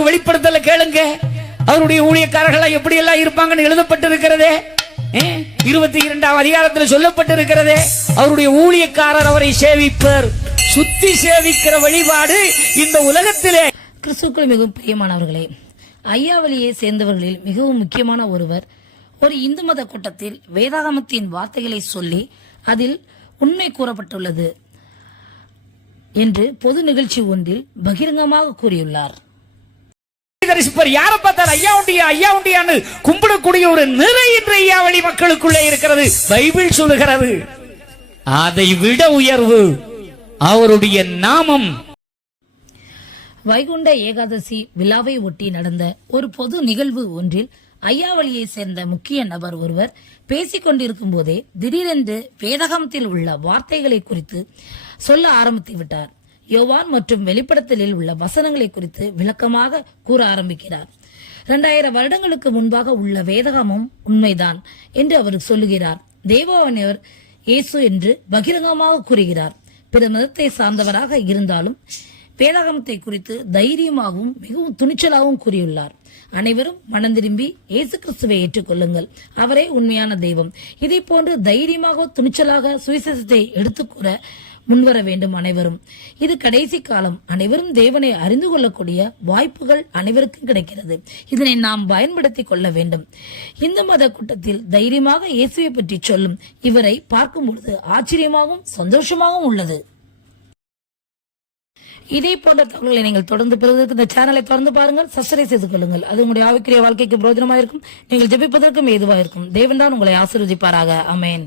Mark வெளிப்படுத்தல கேளுங்க, அவருடைய ஊழியக்காரர்கள் எப்படி எல்லாம் இருப்பாங்கன்னு எழுதப்பட்டிருக்கிறதே. 22ஆம் அதிகாரத்தில் சொல்லப்பட்டிருக்கிறதே, அவருடைய ஊழியக்காரர் அவரை சேவிப்பர். சுத்தி சேவிக்கிற வழிபாடு இந்த உலகத்திலே. கிறிஸ்துக்கள் மிகவும் பிரியமானவர்களே, ஐயாவளியை சேர்ந்தவர்களில் மிகவும் முக்கியமான ஒருவர் ஒரு இந்து மத கூட்டத்தில் வேதாகமத்தின் வார்த்தைகளை சொல்லி அதில் உண்மை கூறப்பட்டுள்ளது என்று பொது நிகழ்ச்சி ஒன்றில் பகிரங்கமாக கூறியுள்ளார். யாரை பார்த்தால் ஐயா உண்டியா ஐயா உண்டியான்னு கும்பிடக்கூடிய ஒரு நிறை இன்று ஐயாவளி மக்களுக்குள்ளே இருக்கிறது. பைபிள் சொல்லுகிறது, அதை விட உயர்வு அவருடைய நாமம். வைகுண்ட ஏகாதசி விழாவை ஒட்டி நடந்த ஒரு பொது நிகழ்வு ஒன்றில் ஐயாவளியை சேர்ந்த முக்கிய நபர் ஒருவர் பேசிக் கொண்டிருக்கும் போதே திடீரென்று வேதாகமத்தில் உள்ள வார்த்தைகளை குறித்து சொல்ல ஆரம்பித்து விட்டார். யோவான் மற்றும் வெளிப்படத்தில் உள்ள வசனங்களை குறித்து விளக்கமாக கூற ஆரம்பிக்கிறார். 2000 வருடங்களுக்கு முன்பாக உள்ள வேதாகமம் உண்மைதான் என்று அவர் சொல்லுகிறார். தேவாவனர் இயேசு என்று பகிரங்கமாக கூறுகிறார். பிற மதத்தை சார்ந்தவராக இருந்தாலும் வேதாகமத்தை குறித்து தைரியமாகவும் மிகவும் துணிச்சலாகவும் கூறியுள்ளார். அனைவரும் மனம் திரும்பி இயேசு கிறிஸ்துவை ஏற்றுக்கொள்ளுங்கள், அவரே உண்மையான தெய்வம். இதை போன்று தைரியமாக துணிச்சலாக சுவிசேஷத்தை எடுத்துக்கூற முன்வர வேண்டும் அனைவரும். இது கடைசி காலம். அனைவரும் தேவனை அறிந்து கொள்ளக்கூடிய வாய்ப்புகள் அனைவருக்கும் கிடைக்கிறது. இதனை நாம் பயன்படுத்திக் கொள்ள வேண்டும். இந்து மத கூட்டத்தில் தைரியமாக இயேசுவை பற்றி சொல்லும் இவரை பார்க்கும் பொழுது ஆச்சரியமாகவும் சந்தோஷமாகவும் உள்ளது. இதே போன்ற தகவல்களை நீங்கள் தொடர்ந்து பெறுவதற்கு இந்த சேனலை தொடர்ந்து பாருங்கள், சப்ஸ்கிரைப் செய்து கொள்ளுங்கள். அது உங்களுடைய ஆவிக்குரிய வாழ்க்கைக்கு பிரயோஜனமாக இருக்கும். நீங்கள் ஜெபிப்பதற்கும் ஏதுவாக இருக்கும். தேவன் தான் உங்களை ஆசீர்வதிப்பாராக. ஆமென்.